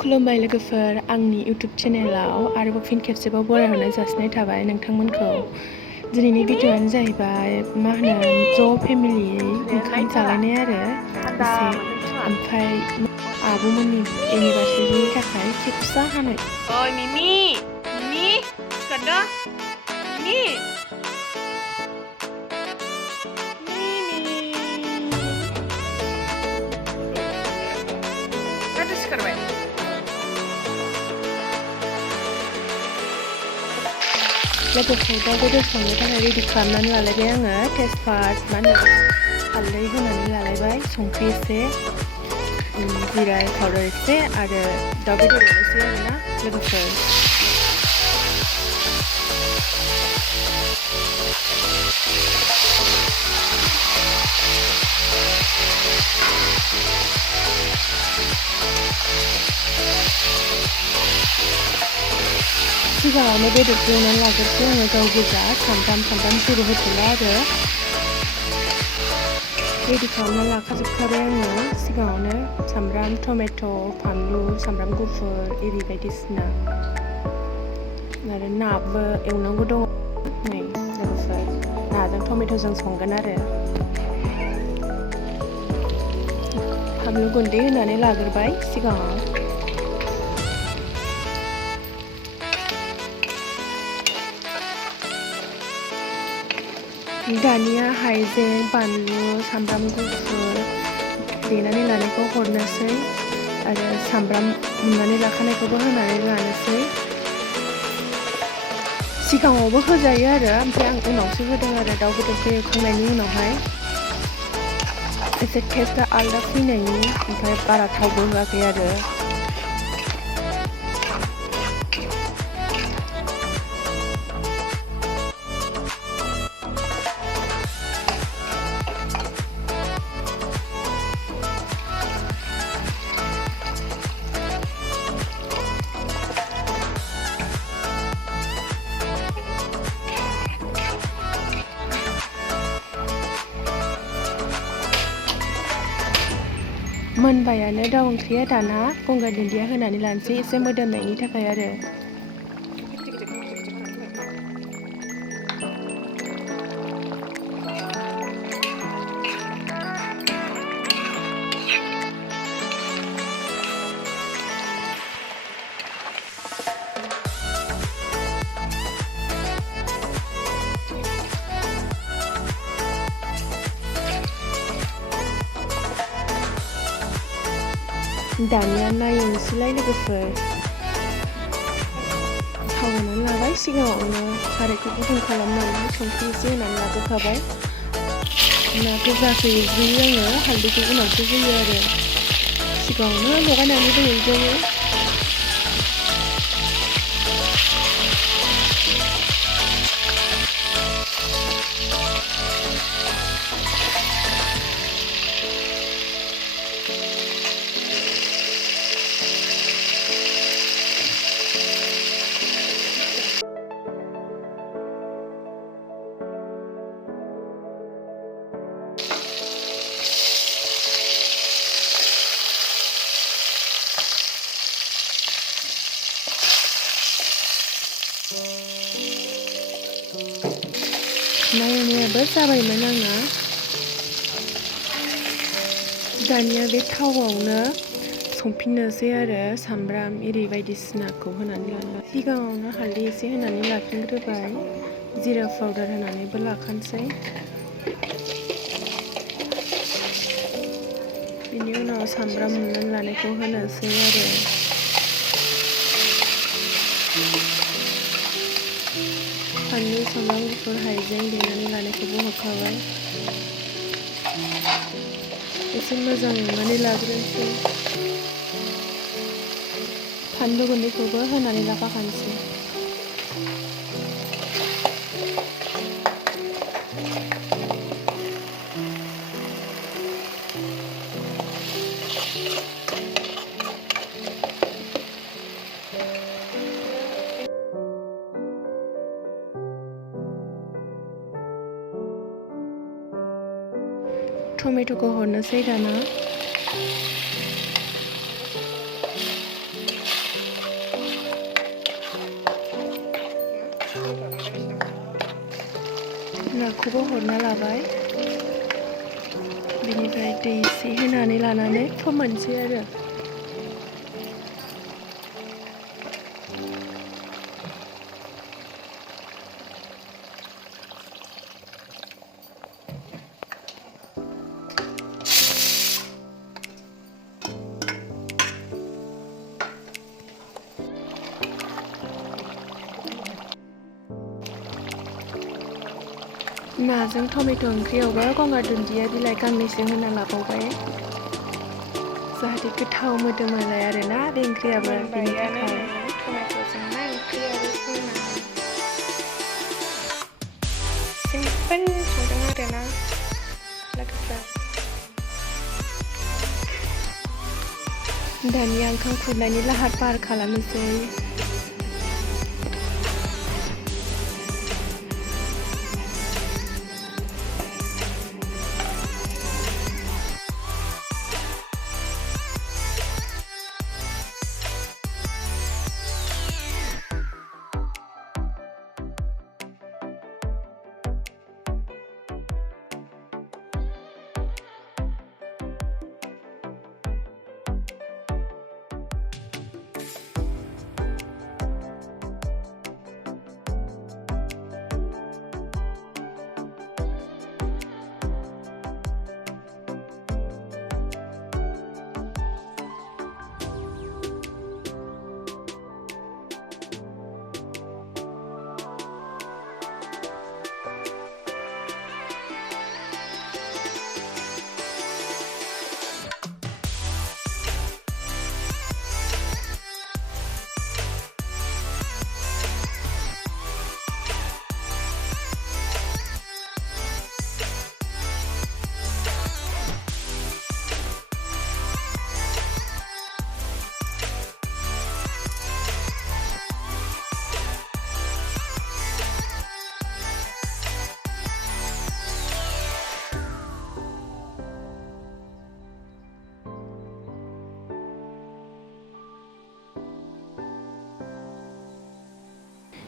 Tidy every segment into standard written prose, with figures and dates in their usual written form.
खुलुमबाय लोगोफोर, आंनि इउटुब चेनेलाव आरोबाव फिन खेबसेबाव बरायहरनाय जासिनाय थाबाय नोंथांमोनखौ। दिनैनि भिडिअ'आनो जाहैबाय ज' फेमिलियै ओंखाम जालायनाय आरो एसे ओमफ्राय आब'मोननि एनिभार्सारिनि थाखाय केक फिसा हानाय। ओइ मिमि सिखारदो मिमि दाथ' सिखारबाय। लोगोफोर दाउ बेदर संनो थाखाय रेडि खालामनानै लालायबाय आङो। तेजपात हालदै होनानै लालायबाय, संख्रि एसे, जिरा पाउडार एसे आरो दाउ बेदर एवनोसै आरोना लोगोफोर। सिगाङावनो बेदरखौ एवनानै लाग्रोसै आङो गाव गोजा, सामब्राम जेबो होथ'ला आरो रेडि खालामना लाखाजोबखाबाय आङो सिगाङावनो सामब्राम, टमेट', फानलु, सामब्राम गुफुर एरि बायदिसिना आरो नाबो एवनांगौ दङ। नै लोगोफोर, नाजों टमेट'जों संगोन आरो फानलु गुन्दै होनानै लाग्रोबाय सिगाङाव। दानिया हाइजें, बानलु, सामब्राम गुफुर देनानै लानायखौ हरनोसै आरो सामब्राम उननानै लाखानायखौबो होनानै लानोसै। सिगाङावबो होजायो आरो ओमफ्राय आं उनावसो होदों आरो दाउ बेदरखौ एवखांनायनि उनावहाय एसे टेस्टआ आलदा फैनायनि, ओमफ्राय बारा थावबो होआखै आरो। मोनबायानो दाउ ओंख्रिया, दाना गंगार दुन्दिया होनानै लानोसै एसे मोदोमनायनि थाखाय आरो। दानिया नायनोसैलाय लोगोफोर, थाव होनानै लाबाय सिगाङावनो, सारायखौ गुदुं खालामनानै संख्रि एसे होनानै लाग्रोखाबाय। नाखौ जाखो एवग्रोयो आङो, हालदैखौ उनावसो होयो आरो सिगाङावनो लगायनानैबो एवजायो। नायनायाबो जाबायमोन आंना। दानिया बे थावआवनो संफिननोसै आरो सामब्राम एरि बायदिसिनाखौ होनानै लानो। सिगाङावनो हालदै एसे होनानै लाफिनग्रोबाय, जिरा पाउडार होनानैबो लाखानोसै। बेनि उनाव सामब्राम उननानै लानायखौ होनोसै आरो फानलु, सामब्राम गुफुर, हाइजें देनानै लानायखौबो होखाबाय। एसे मोजां एवनानै लाग्रोनोसै, फानलु गुन्दैखौबो होनानै लाफाखानोसै। टमेट'खौ हरनोसै दाना। दैखौबो हरना लाबाय बिनिफ्राय दै एसे होनानै लानानै फोमोनसै आरो नाजों टमेट' ओंख्रियावबो गंगार दुन्दिया बिलाइ गांनैसो होना लाबावबाय जाहाथे गोथाव मोदोमोलाय आरोना बे ओंख्रियाबो बेनि थाखाय टमेट'जों ना ओंख्रियाबो जोंना सिम्पोल संदों आरोना लोगोफोर दानिया ओंखाम खुरनायनि लाहार फाहार खालामनोसै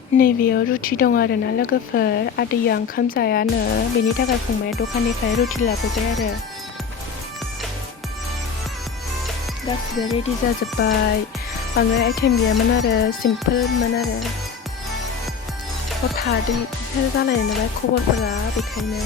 नैबेयाव रुटि दं आरोना लोगोफोर आदैया ओंखाम जायानो बेनि थाखाय फंबाया दखाननिफ्राय रुटि लाबोबाय आरो गासिबो रेडि जाजोब्बाय बांद्राय आइटेम गैयामोन आरो सिम्पोलमोन आरो हथादैसो जानाय नालाय खबरफोरा बेखायनो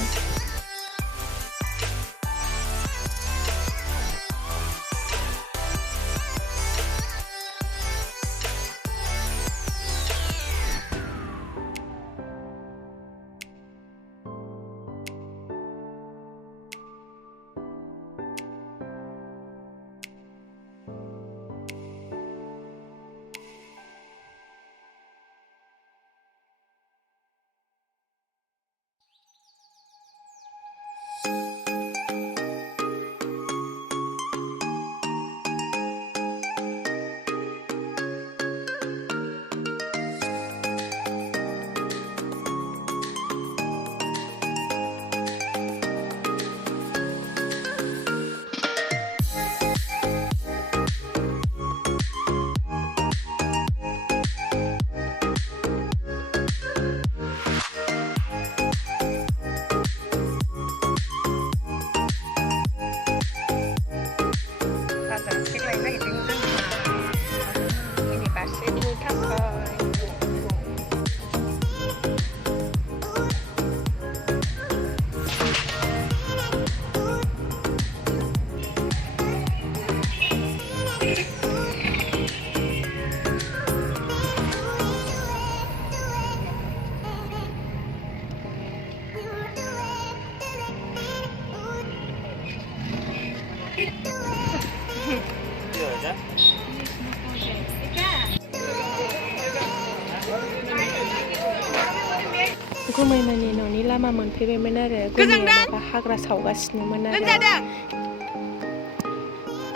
गुमैमानि न'नि लामा मोनफैबायमोन आरो गुमैया माबा हाग्रा सावगासिनोमोन आरो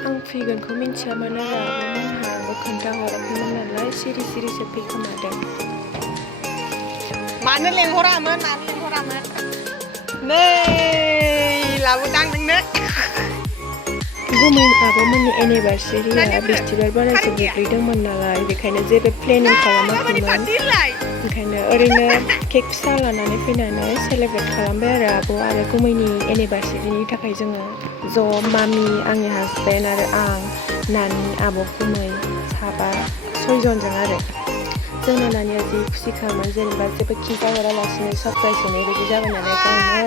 आं फैगोनखौ मिन्थियामोन आरो आब'मोनहा आंबो खोन्थाहराखैमोन नालाय सिरि सिरिसो फैखोमादों मानो लेंहरामोन नै लाबोदां नोंनो गुमै आब'मोननि एनिभार्सारिया बिस्थिबार बारायसो गोग्लैदोंमोन नालाय बेखायनो जेबो प्लेनिं खालामाखैमोन ओंखायनो ओरैनो केक फिसा लानानै फैनानै सेलेब्रेट खालामबाय आरो आब' आरो गुमैनि एनिभार्सारिनि थाखाय जोङो ज' मामि आंनि हासबेन्ड आरो आं नानि आब' गुमै साबा सयजनजों आरो जोंना नानिया जि खुसिखामोन जेनेबा जेबो खिन्थाहरालासिनो सारप्राइज होनाय बायदि जाबाय नालाय गावनो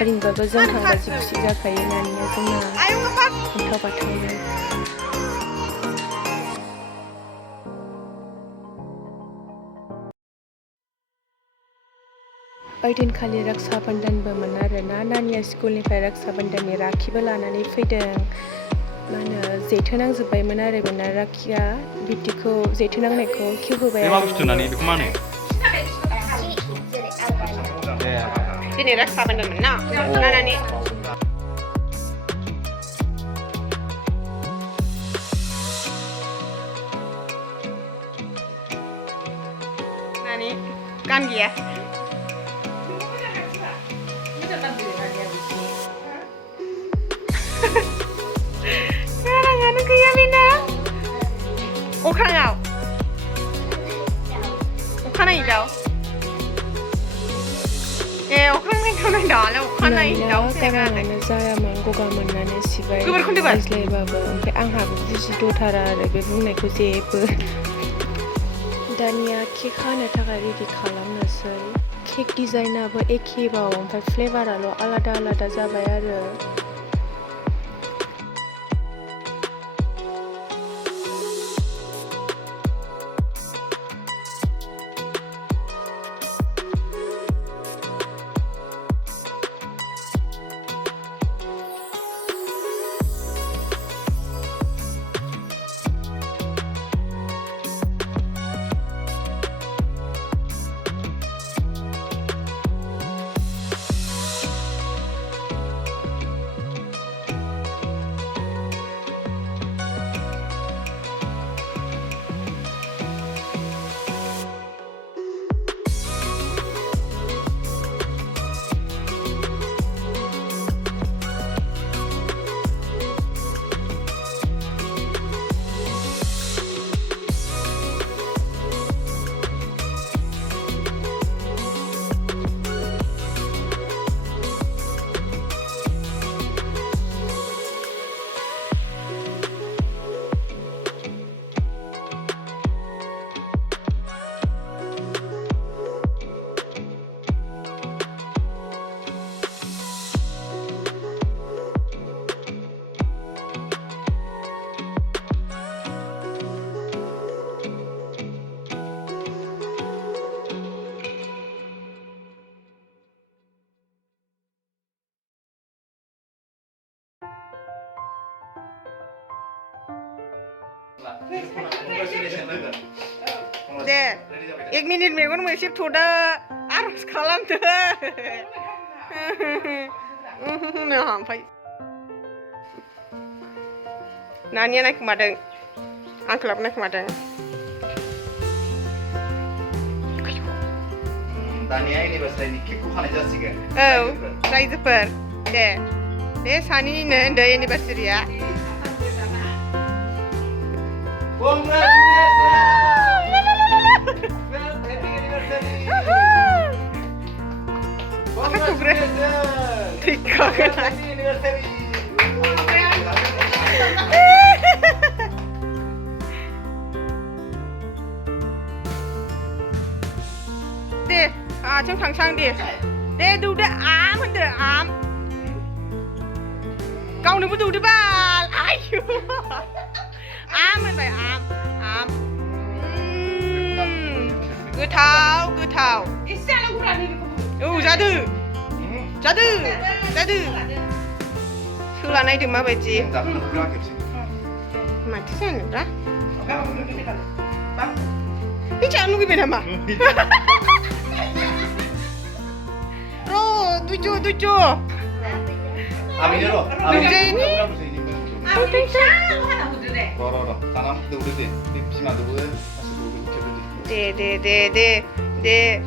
ओरैनोबाबो जों थांबा जि खुसि जाखायो नानिया जोंना अन्थाव बाथावनो ओइदिनखालि रक्षा बन्धनबोमोन आरोना नानिया स्कुलनिफ्राय रक्षा बन्धननि राखिबो लानानै फैदों मा होनो जेथो नांजोब्बायमोन आरो बेना राखिया बिटिखौ जेथो नांनायखौ खेवहोबाय मा बुस्थु नानि बेखौ मा होनो दिनै रक्षा बन्धनमोन ना नानानि नानि गान गैया गाराङानो गैया बेना अख्राङाव अखानायै दाउ ए अख्रां नायथाव दालाय अखानायै दाउ गाराङानो जायामोन गगा मोननानै सिबाय रायज्लायबाबो ओमफ्राय आंहाबो बुजिद'थारा आरो बे बुंनायखौ जेबो दानिया केक हानो थाखाय रेडि खालामनोसै केक डिजाइनाबो एखेबाव ओमफ्राय फ्लेभाराल' आलादा आलादा जाबाय आरो दे 1 मिनिट मेगन मोसेब थ'दो आरज खालामदो ओमफ्राय नानिया नायखोमादों आंखोलाबो नायखोमादों दानिया एनिभार्सारिनि केकखौ खानाय जासिगोन औ रायजोफोर दे बे सानैनिनो उन्दै एनिभार्सारिया दे आथिं थांसां दे दौदो आम होनदो आम गावनोबो दौदो बाल आयु आम होनबाय आम गोथाव गोथाव औ जादो सोला नायदों माबायदि माथो जानोब्रा बे जानो लुगैबाय नामा र' Dooj' 아미네로 눈쟁이? 러러러 사람 누구지 비만 누구 다시 누구 저기 네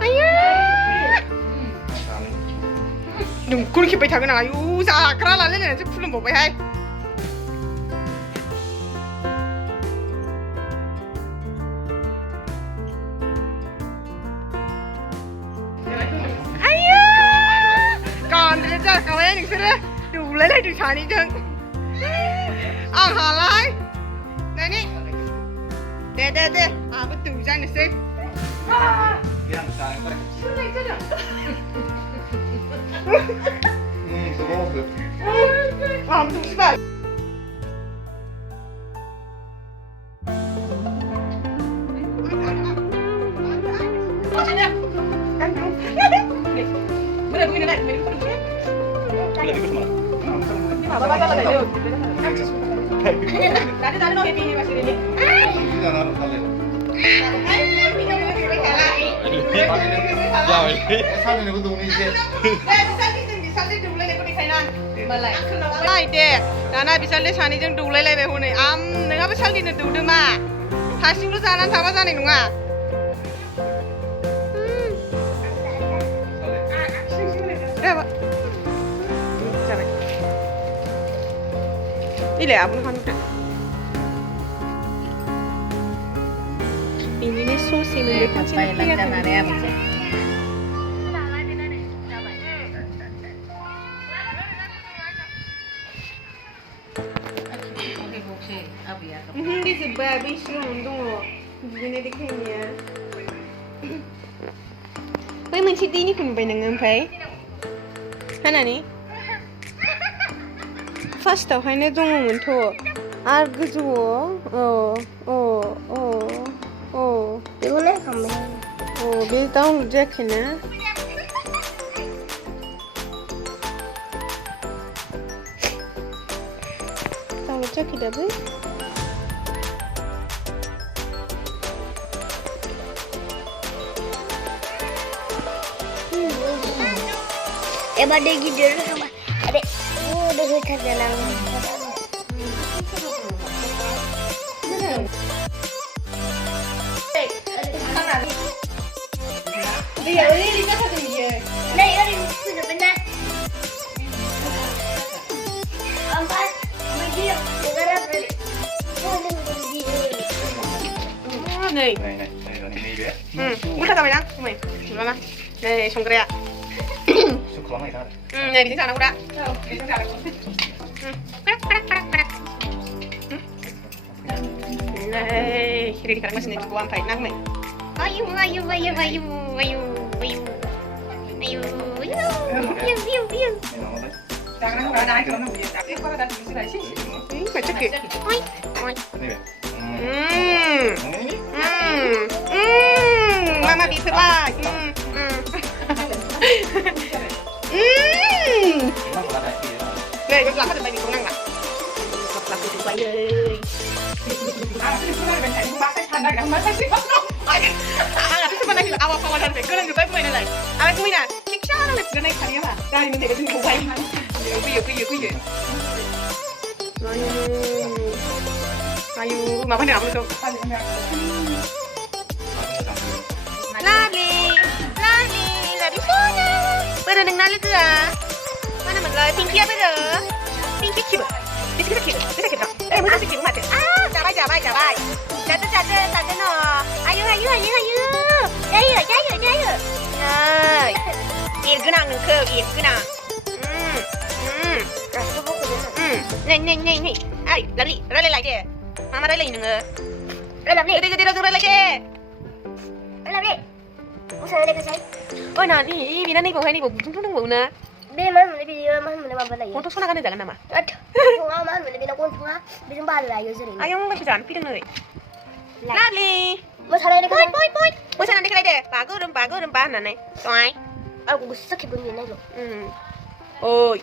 아야 คุณคิดไปทางไหนอู้จ้าคราลาเล่นเนี่ยจะพูดบอกไปให้ไอ้ยก่อนจะเอาไว้หนึ่งสิเลยดูเลยดูชานี้จังอ่างหาไรไหนนี่เด้ประตูจังนี่สิ Bilang sana kan. Sudah. Så låter. Betul sebab. Boleh begini nak? Boleh ikut mana? Bapak tak ada. Tadi no happy masih ini. Tidak ada hal lain. Sana ni betul ni je. Lại để là này bisa lấy chani jeng đủ lấy về hôm nay nếu mà sang đi nữa đủ được mà thái sinh lúc ra ăn tháo ra này đúng à đây ạ chào mày đi lẹ muốn ăn được ini susi mendekat Sampai lancar area macam. Okey, apa ya? Di sebelah bisu untung begini dikenya. Wei mình đi ni kun bai nang pai. Hana ni. First tau hai ne dong mun tho. Ar gujuo. Itu ni kami. Bi tao reject na. Tao reject dah bu. Badai gila sama. Adik, dah dekat dalam. Dia ni kat satu dia. Naik hari sudah benar. Ampat, media negara beri. Boleh beri. Này. Ni dia. Buka tak mainan? Main. Mana? Này, xong kaya. Suka lama kan. Này, bikin sana udah. Này, kiri di karang mesin itu buang pai nang main. Ayu. Jangan ada naik kalau dia. Tapi kalau ada di sini sih. Macam ke? Ni dia. Ini. Mama bisa lah. Memang kalau ada dia. Nih, gue kelapa tempat di kunang nggak? Kelapa di bayar. Asli kunang bentar, gue masak tanda kan masak sih bang. Tapi sebenarnya awal kawasan deh, kunang juga main lagi. Awal gue main, kicau lah, gue naik kali apa? Dari nanti ke sini gue main. Kuyu. Ayu, mama ni apa tu? Lovely sana. Bây đừng nói nữa à? Mana mình lời Pinky bây giờ? Pinky kịp. Biết kịp rồi. Em mới kịp mà. Chào bye. Chào nó. Ayu. Cháy rồi. Yên cứ nào đừng khờ, yên cứ nào. Này. Ai, ra lại đi. Mama ra lại nữa. Làm đi. Gede ra lại đi. Làm đi. Usah ada kesai. Oh, nanti bina nih pokoknya nih tunggu mana? Dia mana video mana apa lagi? Untuk sana kan jalan nama. Aduh, sungai mana bina kon sungai, bina bala lagi sering. Ayo masih jalan pilih nih. Lovely. Masalah ni kan? Boy. Boy sana dikit deh. Bagus rempah nane. Soai. Aku sakit bunyi ni loh. Oi.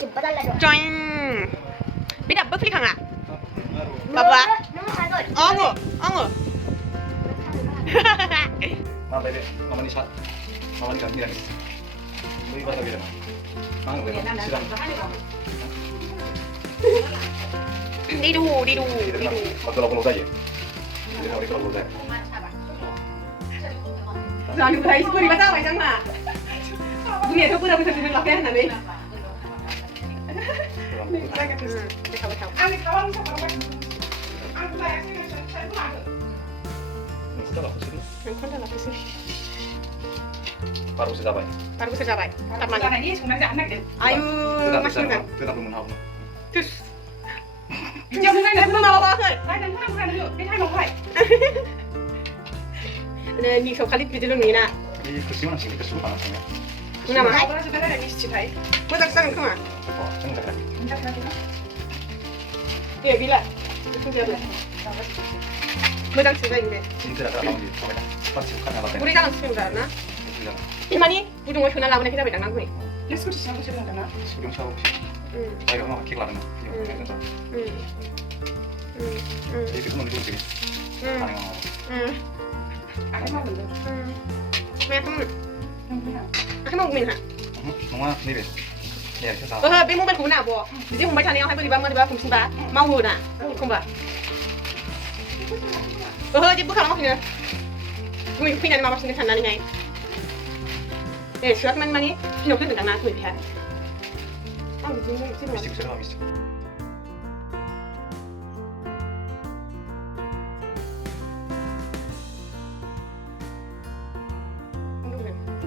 Cepat lah. Join. Bina berpilih kan ah? Baba. Ongo. Mama ini, mama ni sat. Mama ni kan ni. Beri pada dia. Mang beri. Silang. Đi đu. Kalau saja. Jadi kalau saja. Jangan lupa isi beri macam macam mana. เนี่ยเขาพูดเราเป็นคนเราแค่นั้นเอง 그럼 ไปเขาอันนี้เขาต้องชอบเขาไปอันแรกที่ใช้ผ่าน 쓰다가 보시고 มันคนเดียวเราไปซื้อ 바로 쓰다봐요. 바로 그 잡아요. 잠깐만. 아니 정말 안 나게. 아유 맛있다. 대답 문하고. 이제 문을 내고 나와봐. 나는 하고 가는 거. 내 할머니 해. 네, 니 소칼리 비들로 니나. 이 글씨만 지금 글씨로 받았어요. 누나만. 그래서 내가 미스치 다이. 뭐다 싸는 그만. 생각해. 예, 빌라. 뭐다 쓰다 인데. 진짜 잘 나온 게 처음에 스파치 카메라 봤다. 우리 장은 쓰는 줄 알나? 이만이 부동을 전화 나오는 기다려 당한 거니. 예술 시장 보시는 거나. 수경 샤워 혹시. 응. 자기가 막 기가 나는 거. 괜찮다. 응. 응. 이렇게 손을 이렇게 응. 가능하고. 응. 안 먹는데. 응. 왜 không? 그냥. Không 먹으면 hả? 동아 네베. 예, 회사. Bên mua bên cũ nào bộ? Chứ không phải channel hay bên đi ba cùng xin ba. Mau hơn à? Không bà. Chứ bước không kìa. Người khi nào mà xin thành là như này. 네, 주학만만이 필요 없는 거잖아, 그 얘기야. 아, 무슨 미스틱 들어가 미스틱.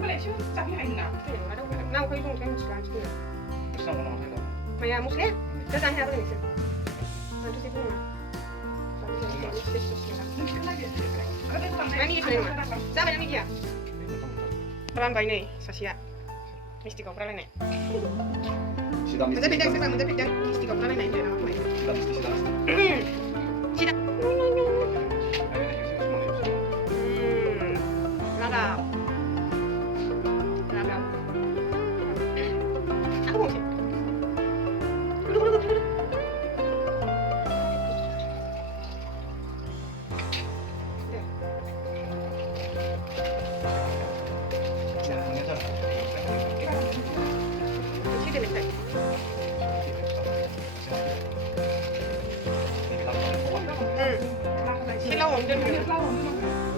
원래 쉬운 잡이 아니나. 나 거의 좀 시간 지금. 시장 오는 거 해라. 뭐야, 무슨? 저장 해야 되는 거 있어. 나 두세 분 많이 주는 거야. 싸면 이기야. 그런 거 있네, 사실이야. 미스틱 없라네. 시장 먼저 미스틱. 배장 먼저 배장 미스틱 없라네 이제 나와 보여. 시장 미스틱 시장. 시작. 나가. 라면. aku mau sih. Duduk. Sini bentar. Silau om dan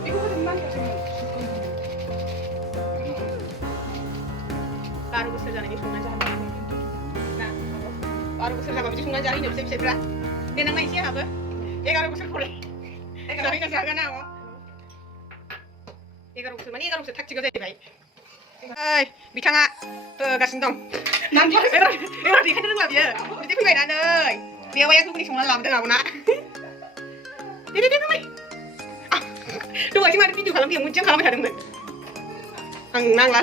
이거 정말 괜찮아. baru besar jalan ini sungai jalan. Nah, baru besar jalan ini sungai jalan ini bisa berapa? Dia nama isi apa? Dia baru besar kore. Sorry nggak sih agak nawa. Dia baru besar mana? Dia baru besar tak juga jadi baik. 비창아, 가신동. 난 이거 니 하는 거야, 비야. 우리 대표 왜 나는? 비야 와야 그분이 정말 나오면 나오나? 네, 왜? 아, 너 아직 말이 비디오 가면 비야 문자 가면 다른 거. 낭낭라.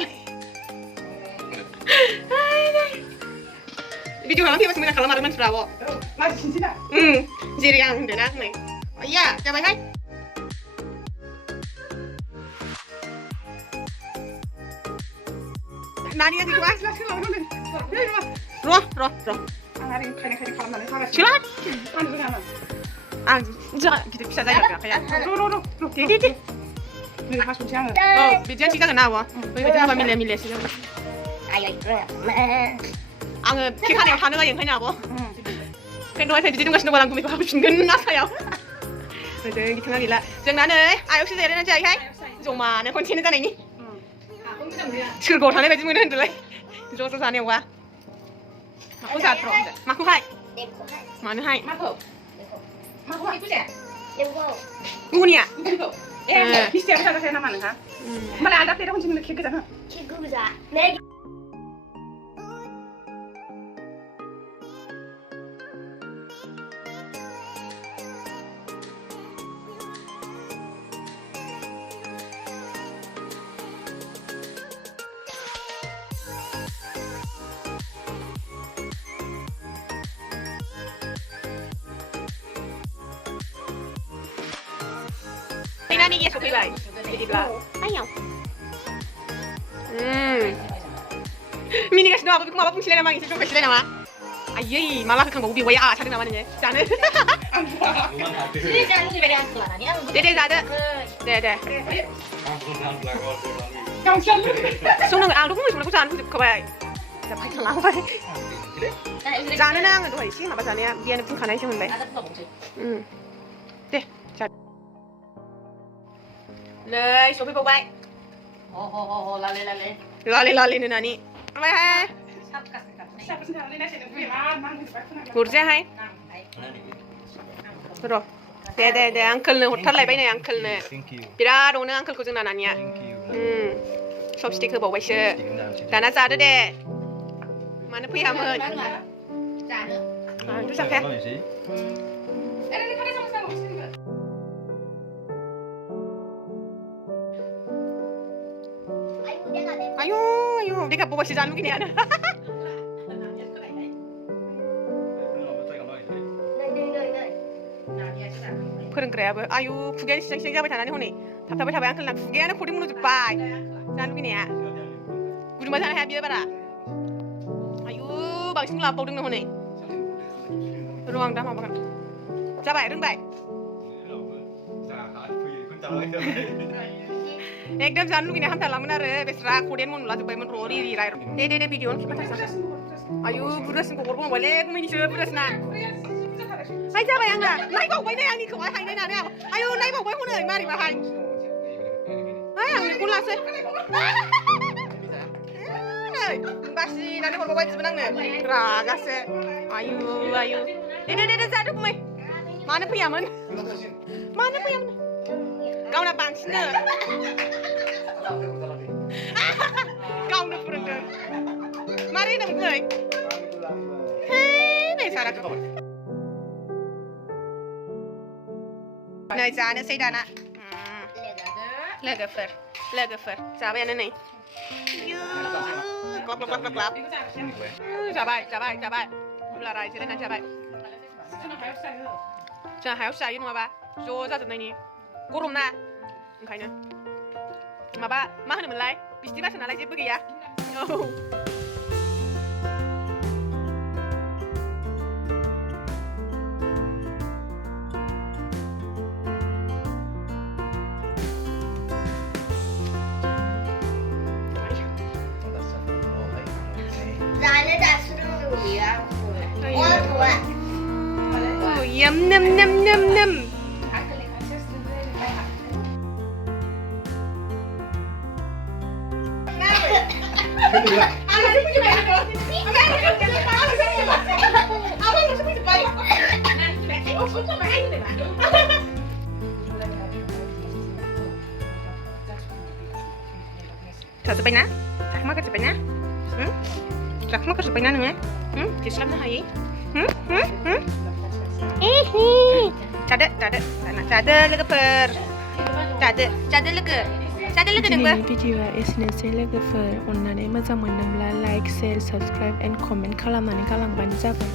비디오 가면 비야 무슨 가면 말하면 들어와. 맞아 진짜다. 응, 지리양 되나? 네. 야, 잡아 해. 나리가 지금 와. 로. 아니 그냥 가만히 살아. 싫어? 아니 그냥. 아, 진짜 비싸다 이거 그냥. 로로로. 디디디. 내가 하수 장을. 미디어 시간은 나와. 우리 미디어 밀레 시간. 아이, 마. 아, 기간에 하는 거 영화냐고. cái đôi thầy đi trong cái làm của mình có học sinh gần nát sao? Rồi cái thằng này là trườngนั้นơi, ai cũng sẽ đến chơi hay? Dùng mà nó còn trên cái này nhỉ? chưa có thằng này phải chúng mình rồi. Rồi sao này quá? Mà cũng sao rồi? Mà cũng hay. Mà nó hay. 막 그거 이쁘지? 이거. 누구냐? 이거. 예, 비슷하게 살아서 남아는 가. 말에 안 닿대로 혼자 있는 게 기구자. 내 Ini nih ya sopi bay. Jadi belah. Ayo. 미니가 신어 아버지 고마워 풍실에 남아 있어 좀 가시래 남아. 아예 말라 그냥 먹비 뭐야 자네 남았네. 자네. 시장이 베레 한 동안 아니야? 네네 나도. 네네. 경찰. 속는 아 녹음을 좀 하고 자는 거 봐야. 자 발전 나고 봐. 자네 나는 너 있지? 마봐 자네야. 미안해 좀 가나 있으면 돼. 응. 네. 자. 네, 소피 보고 봐. 어, 랄레. 랄레 nữa nè. ओमफ्रायहाय फिसाफोरसिना ओरैनो सेनो फैयो मा होनबाय खोनाबाय गुरजाहाय र' दे आंकोलनो हरथारलायबाय नै आंकोलनो बिराद अनो आंकोलखौ जोंना नानिया सबस्टिक होबावबायसो दाना जादो दे मानो फैयामोन आंथ' जाखाया ओरैनो खानाय सामस नांगौ Ayo, dia nggak ada. आयु देखा बबायसो जानो लुगैनायानो Nơi. फोरोंग्रायाबो आयु खुगायानो सिजां जाबाय थानानै हनै थाबथाबाय थाबाय आंकोलना खुगायानो खदै मुनुजोब्बाय जानो लुगैनाया गुदुंबा जानो हाया बियो बारा आयु बांसिन लाबावदोंनो हनै र' आं दा माबागोन जाबाय रोंबाय एकदम जानो लुगैनाया हामथारलामोन आरो बेस्रा खदैयानो मन लाजोब्बायमोन र' रि राय दे भिडिअ'आवनो खेबना आयु बुरजासिनखौ हरबावबायलै गुमैनिसो बुरजासिना हाय जाबाय आंना नायबावबाय नै आंनिखौहाय हायनायनानै आयु नायबावबाय हनै मारैबाहाय हाय आं बेखौ लासै नै बासिनानै हरबावबाय बिबो आंनो रागासो आयु दे जादो गुमै मानो फैयामोन गावना बांसिननो गावनो फोरोंदों मारै होनोमोन गुमै नै साराखौ नै जानोसै दाना लोगोफोर जाबायानो नै ग्लाब जाबाय अब्ला रायज्लायनानै जाबाय जोंहा हायावसो जायो नङाबा ज' जाजोबनायनि गरम ना ओंखायनो माबा मा होनोमोनलाय बिस्ति बासो नालाय जेबो गैया Rana dah suruh dia. Oh, tua. Yum. Terjebak na? Kamu terjebak na? Kamu terjebak na nengah? Kisah na hai? Cadı लोगोफोर cadı लोगो नोंबो दिनैनि भिडिअ'आ एसेनोसै लोगोफोर अननानै मोजां मोनदोंब्ला like share subscribe and comment खालामनानै गालांबानो जाबाय